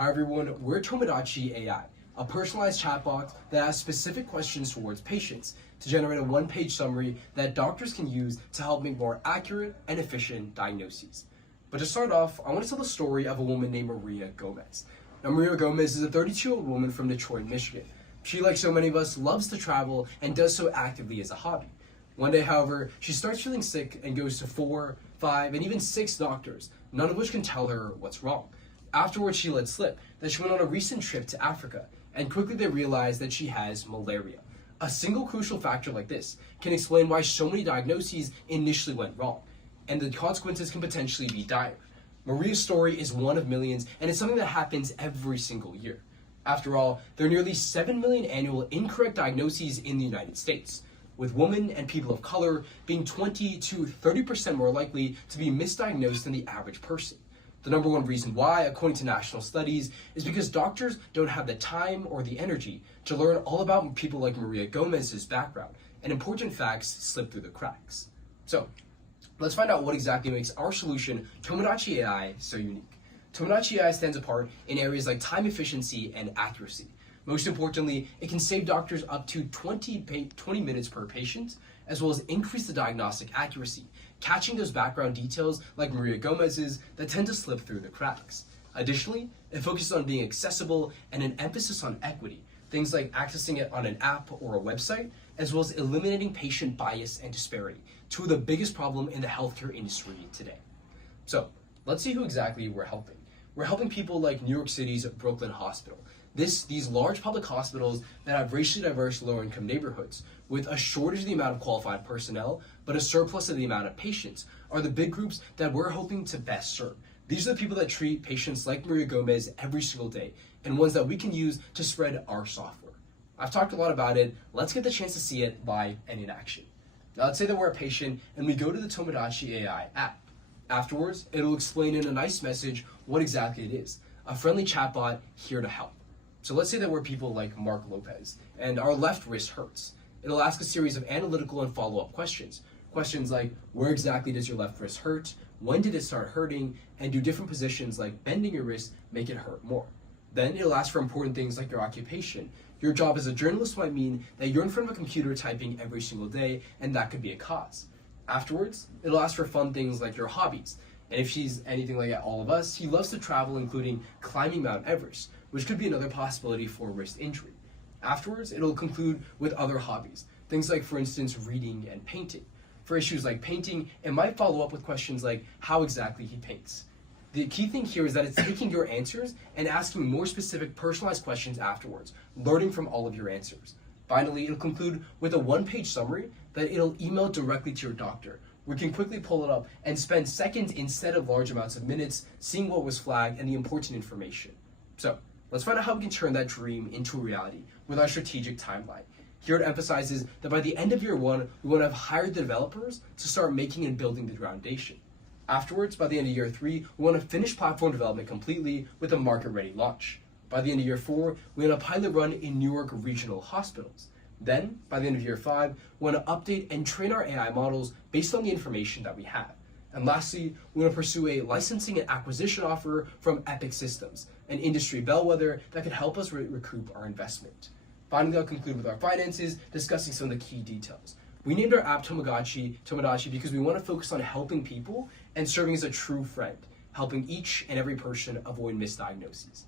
Hi everyone, we're Tomodachi AI, a personalized chatbot that asks specific questions towards patients to generate a one-page summary that doctors can use to help make more accurate and efficient diagnoses. But to start off, I want to tell the story of a woman named Maria Gomez. Now, Maria Gomez is a 32-year-old woman from Detroit, Michigan. She, like so many of us, loves to travel and does so actively as a hobby. One day, however, she starts feeling sick and goes to 4, 5, and even 6 doctors, none of which can tell her what's wrong. Afterwards, she let slip that she went on a recent trip to Africa, and quickly they realized that she has malaria. A single crucial factor like this can explain why so many diagnoses initially went wrong, and the consequences can potentially be dire. Maria's story is one of millions, and it's something that happens every single year. After all, there are nearly 7 million annual incorrect diagnoses in the United States, with women and people of color being 20 to 30% more likely to be misdiagnosed than the average person. The number one reason why, according to national studies, is because doctors don't have the time or the energy to learn all about people like Maria Gomez's background, and important facts slip through the cracks. So, let's find out what exactly makes our solution, Tomodachi AI, so unique. Tomodachi AI stands apart in areas like time efficiency and accuracy. Most importantly, it can save doctors up to 20 minutes per patient, as well as increase the diagnostic accuracy, catching those background details like Maria Gomez's that tend to slip through the cracks. Additionally, it focuses on being accessible and an emphasis on equity, things like accessing it on an app or a website, as well as eliminating patient bias and disparity, two of the biggest problems in the healthcare industry today. So, let's see who exactly we're helping. We're helping people like New York City's Brooklyn Hospital. These large public hospitals that have racially diverse lower-income neighborhoods with a shortage of the amount of qualified personnel, but a surplus of the amount of patients, are the big groups that we're hoping to best serve. These are the people that treat patients like Maria Gomez every single day, and ones that we can use to spread our software. I've talked a lot about it. Let's get the chance to see it live and in action. Now, let's say that we're a patient and we go to the Tomodachi AI app. Afterwards, it'll explain in a nice message what exactly it is, a friendly chatbot here to help. So let's say that we're people like Mark Lopez, and our left wrist hurts. It'll ask a series of analytical and follow-up questions. Questions like, where exactly does your left wrist hurt? When did it start hurting? And do different positions like bending your wrist make it hurt more? Then it'll ask for important things like your occupation. Your job as a journalist might mean that you're in front of a computer typing every single day, and that could be a cause. Afterwards, it'll ask for fun things like your hobbies. And if she's anything like all of us, he loves to travel, including climbing Mount Everest, which could be another possibility for wrist injury. Afterwards, it'll conclude with other hobbies, things like, for instance, reading and painting. For issues like painting, it might follow up with questions like how exactly he paints. The key thing here is that it's taking your answers and asking more specific, personalized questions afterwards, learning from all of your answers. Finally, it'll conclude with a one-page summary that it'll email directly to your doctor. We can quickly pull it up and spend seconds instead of large amounts of minutes seeing what was flagged and the important information. So, let's find out how we can turn that dream into a reality with our strategic timeline. Here it emphasizes that by the end of year 1, we want to have hired the developers to start making and building the foundation. Afterwards, by the end of year 3, we want to finish platform development completely with a market-ready launch. By the end of year 4, we want a pilot run in New York regional hospitals. Then, by the end of year 5, we want to update and train our AI models based on the information that we have. And lastly, we want to pursue a licensing and acquisition offer from Epic Systems, an industry bellwether that could help us recoup our investment. Finally, I'll conclude with our finances, discussing some of the key details. We named our app Tomodachi because we want to focus on helping people and serving as a true friend, helping each and every person avoid misdiagnoses.